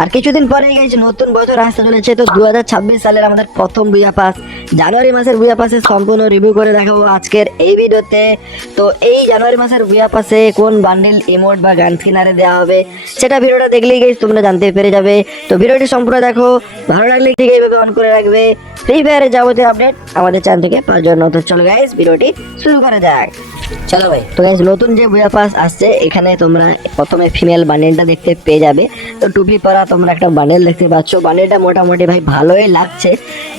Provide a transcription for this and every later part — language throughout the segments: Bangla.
আর কিছুদিন পরে গেছে নতুন বছর আসতে চলেছে, তো দু সালের আমাদের প্রথম বুয়া পাস। জানুয়ারি মাসের বুয়া পাসে সম্পূর্ণ রিভিউ করে দেখাবো আজকের এই ভিডিওতে। তো এই জানুয়ারি মাসের বুয়া পাসে কোন বান্ডিল ইমোট বা গান স্কিনারে দেওয়া হবে, সেটা ভিডিওটা দেখলেই গেছে তোমরা জানতে পেরে যাবে। তো ভিডিওটি সম্পূর্ণ দেখো, ভালো লাগলে ঠিক এইভাবে অন করে রাখবে। ফ্রি ফায়ারের যাবতীয় আপডেট আমাদের চ্যানেল থেকে পাওয়ার জন্য। তো চলো গাইস ভিডিওটি শুরু করা যাক। চলো ভাই। তো গাইস নতুন যে বুয়া পাস আসছে, এখানে তোমরা প্রথমে ফিমেল বান্ডেলটা দেখতে পেয়ে যাবে। তো টুপি পরা তোমরা একটা বান্ডেল দেখতে পাচ্ছ। বান্ডেলটা মোটামুটি ভাই ভালোই লাগছে।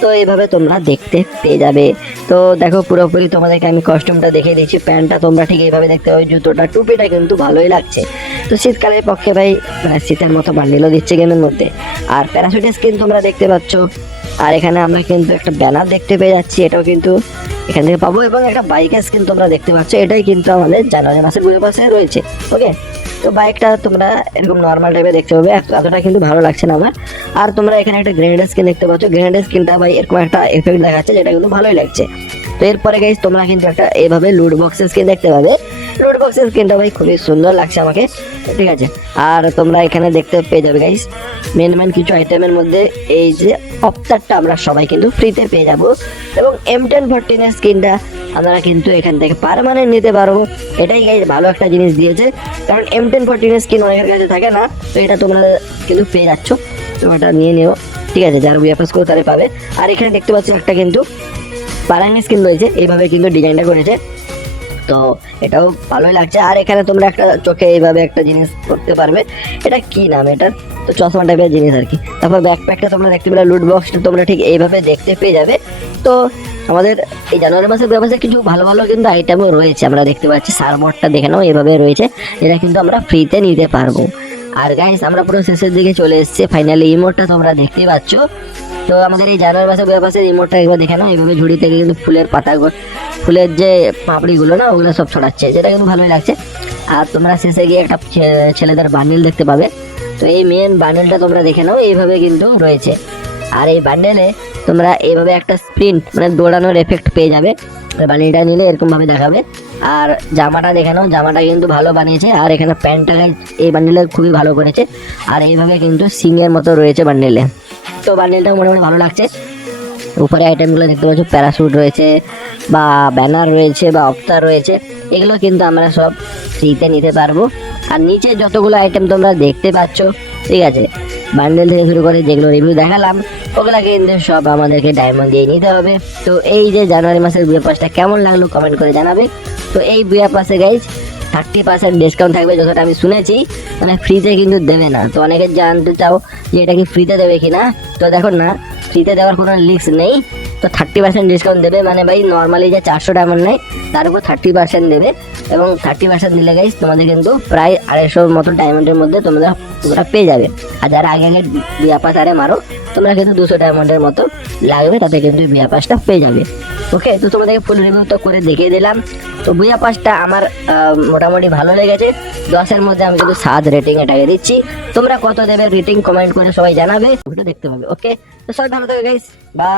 তো এইভাবে তোমরা দেখতে পেয়ে যাবে। তো দেখো, পুরোপুরি তোমাদেরকে আমি কস্টিউমটা দেখিয়ে দিচ্ছি। প্যান্টটা তোমরা ঠিক এইভাবে দেখতে পাবে। জুতোটা, টুপিটা কিন্তু ভালোই লাগছে। তো শীতকালের পক্ষে ভাই মানে শীতের মতো বান্ডেলও দিচ্ছে গেমের মধ্যে। আর প্যারাশুটের স্কিন তোমরা দেখতে পাচ্ছ। আর এখানে আমরা কিন্তু একটা ব্যানার দেখতে পেয়ে যাচ্ছি। এটাও কিন্তু এখান থেকে পাবো এবং একটা বাইক স্কিন তোমরা দেখতে পাচ্ছ, এটাই কিন্তু আমাদের জানুয়ারি মাসের বুঝে পাশে রয়েছে ওকে তো বাইকটা তোমরা এরকম নর্মাল টাইপে দেখতে পাবে, এত- এতটা কিন্তু ভালো লাগছে না আমার। আর তোমরা এখানে একটা গ্রেনেড স্কিন দেখতে পাচ্ছ গ্রেনেড স্কিনটা ভাই এরকম একটা এফেক্ট দেখাচ্ছে, যেটা কিন্তু ভালোই লাগছে। তো এরপরে গাইজ তোমরা কিন্তু একটা এভাবে লুট বক্সের স্কিন দেখতে পাবে। লুট বক্সের স্কিনটা ভাই খুবই সুন্দর লাগছে আমাকে। ঠিক আছে? আর তোমরা এখানে দেখতে পেয়ে যাবে গাইজ মেন মেন কিছু আইটেমের মধ্যে এই যে অফতারটা আমরা সবাই কিন্তু ফ্রিতে পেয়ে যাব। এবং এম টেন ফোরটিনের স্কিনটা আমরা কিন্তু এখান থেকে পারমানেন্ট নিতে পারব। এটাই গাইজ ভালো একটা জিনিস দিয়েছে। কারণ এম টেন ফোরটিনের স্কিন অনেকের কাছে থাকে না, তো এটা তোমরা কিন্তু পেয়ে যাচ্ছ। এটা নিয়ে নিও। ঠিক আছে, যারা বিএফএস করে তারা পাবে। আর এখানে দেখতে পাচ্ছ একটা কিন্তু পালাঙ্গি স্কিন রয়েছে। এইভাবে কিন্তু ডিজাইনটা করেছে। তো এটাও ভালোই লাগছে। আর এখানে তোমরা একটা চোখে এইভাবে একটা জিনিস করতে পারবে। এটা কি নাম এটা তো চশমা টাইপের জিনিস আর কি। তারপর ব্যাকপ্যাকটা তোমরা দেখতে পেলে লুট বক্সটা তোমরা ঠিক এইভাবে দেখতে পেয়ে যাবে। তো আমাদের এই জানুয়ারি মাসের ব্যবসায় কিছু ভালো ভালো কিন্তু আইটেমও রয়েছে, আমরা দেখতে পাচ্ছি। সারবোর্ডটা দেখে নাও, এইভাবে রয়েছে। এটা কিন্তু আমরা ফ্রিতে নিতে পারব। আর গাইস আমরা পুরো শেষের দিকে চলে এসেছি। ফাইনালি ইমোটটা তোমরা দেখতে পাচ্ছ। তো আমাদের এই জানুয়ারি মাসের ব্যবসায় ইমোটটা একবার দেখে নাও, এইভাবে ঝুড়ি থেকে কিন্তু ফুলের পাতা ফুলের যে পাপড়িগুলো না, ওগুলো সব ছড়াচ্ছে, যেটা কিন্তু ভালোই লাগছে। আর তোমরা শেষে গিয়ে একটা ছেলেদের বান্ডিল দেখতে পাবে। তো এই মেন বান্ডেলটা তোমরা দেখে নাও, এইভাবে কিন্তু রয়েছে। আর এই বান্ডেলে তোমরা এইভাবে একটা স্প্রিন্ট মানে দৌড়ানোর এফেক্ট পেয়ে যাবে। বান্ডিলটা নিলে এরকমভাবে দেখাবে। আর জামাটা দেখে নাও, জামাটা কিন্তু ভালো বানিয়েছে। আর এখানে প্যান্টটা এই বান্ডেলে খুবই ভালো করেছে। আর এইভাবে কিন্তু সিংয়ের মতো রয়েছে বান্ডেলে তো বান্ডেলটা মোটামুটি ভালো লাগছে। উপরে আইটেমগুলো দেখতে পাচ্ছ প্যারাশুট রয়েছে বা ব্যানার রয়েছে বা অফতার রয়েছে, এগুলো কিন্তু আমরা সব ফ্রিতে নিতে পারব। আর নিচে যতগুলো আইটেম তোমরা দেখতে পাচ্ছ, ঠিক আছে বান্ডেল থেকে শুরু করে যেগুলো রিভিউ দেখালাম, ওগুলো কিন্তু সব আমাদেরকে ডায়মন্ড দিয়ে নিতে হবে। তো এই যে জানুয়ারি মাসের বিয়ে পাসটা কেমন লাগল কমেন্ট করে জানাবে। তো এই বিয়ে পাসে গাইজ থার্টি পার্সেন্ট ডিসকাউন্ট থাকবে যতটা আমি শুনেছি মানে ফ্রিতে কিন্তু দেবে না। তো অনেকে জানতে চাও যে এটা কি ফ্রিতে দেবে কি না তো দেখো না ফ্রিতে দেওয়ার কোনো লিস্ট নেই। তো থার্টি পার্সেন্ট ডিসকাউন্ট দেবে মানে ভাই নর্মালি যে চারশো ডায়মন্ড নেয়, তার উপর থার্টি পার্সেন্ট দেবে। এবং থার্টি পার্সেন্ট দিলে গাইজ তোমাদের কিন্তু প্রায় আড়াইশো মতো ডায়মন্ডের মধ্যে তোমরা তোমরা পেয়ে যাবে। আর যারা আগে আগে বিয়া পাস আরে মারো, তোমরা কিন্তু দুশো ডায়মন্ডের মতো লাগবে, তাতে কিন্তু বিয়া পাসটা পেয়ে যাবে। ওকে, তো তোমাদেরকে ফুল রিভিউ তো করে দেখিয়ে দিলাম। তো বুয়া পাসটা আমার মোটামুটি ভালো লেগেছে। দশের মধ্যে আমি শুধু সাত রেটিং এটাকে দিচ্ছি। তোমরা কত দেবে রেটিং কমেন্ট করে সবাই জানাবে। ওটা দেখতে পাবে ওকে? তো সবাই ভালো থাকে গাইস বা